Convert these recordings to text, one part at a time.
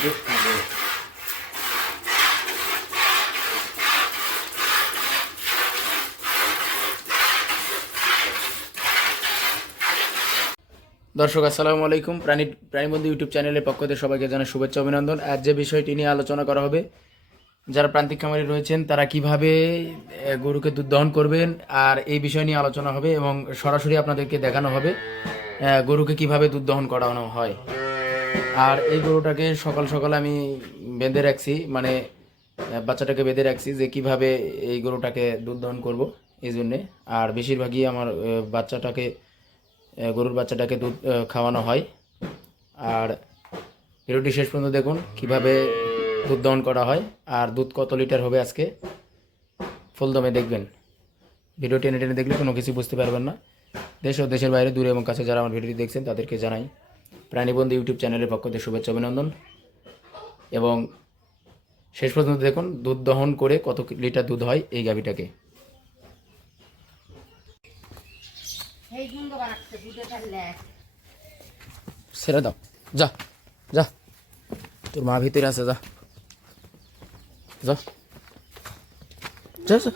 দর্শক, আসসালামু আলাইকুম। প্রাণী প্রাণীবন্ধু ইউটিউব চ্যানেলের পক্ষ থেকে সবাইকে জানাই শুভেচ্ছা অভিনন্দন। আর যে বিষয়টি নিয়ে আলোচনা করা হবে, যারা প্রান্তিক খামারি রয়েছেন, তারা কীভাবে গরুকে দুধ দহন করবেন, আর এই বিষয় নিয়ে আলোচনা হবে এবং সরাসরি আপনাদেরকে দেখানো হবে গরুকে কীভাবে দুধ দহন করানো হয়। আর এই গরুটাকে সকাল সকাল আমি বেঁধে রাখছি মানে বাচ্চাটাকে বেঁধে রাখছি যে কীভাবে এই গরুটাকে দুধ দহন করব, এই জন্যে। আর বেশিরভাগই আমার বাচ্চাটাকে গরুর বাচ্চাটাকে দুধ খাওয়ানো হয়। আর ভিডিওটি শেষ পর্যন্ত দেখুন কীভাবে দুধ দহন করা হয় আর দুধ কত লিটার হবে আজকে। ফুল দমে দেখবেন। ভিডিও টেনে টেনে দেখলে কোনো কিছু বুঝতে পারবেন না। দেশ ও দেশের বাইরে দূরে এবং কাছে যারা আমার ভিডিওটি দেখছেন তাদেরকে জানাই প্রাণীবন্ধু ইউটিউব চ্যানেলের পক্ষ থেকে শুভেচ্ছা অভিনন্দন। এবং শেষ পর্যন্ত দেখুন দুধ দহন করে কত লিটার দুধ হয় এই গাভিটাকে। ছেড়ে দাও। যা যা। তোর মা ভিতরে আছে যা। যা যা।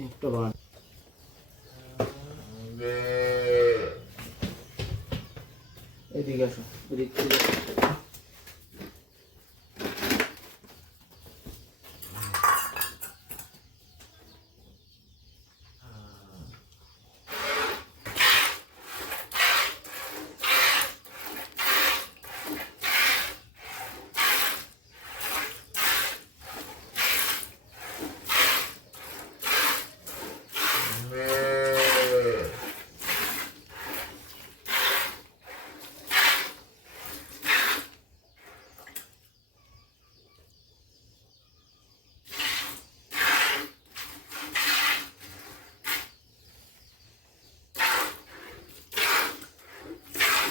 একটা বান এদিকে আসো এদিক থেকে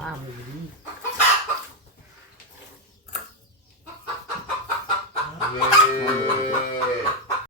อ้ามดีเย้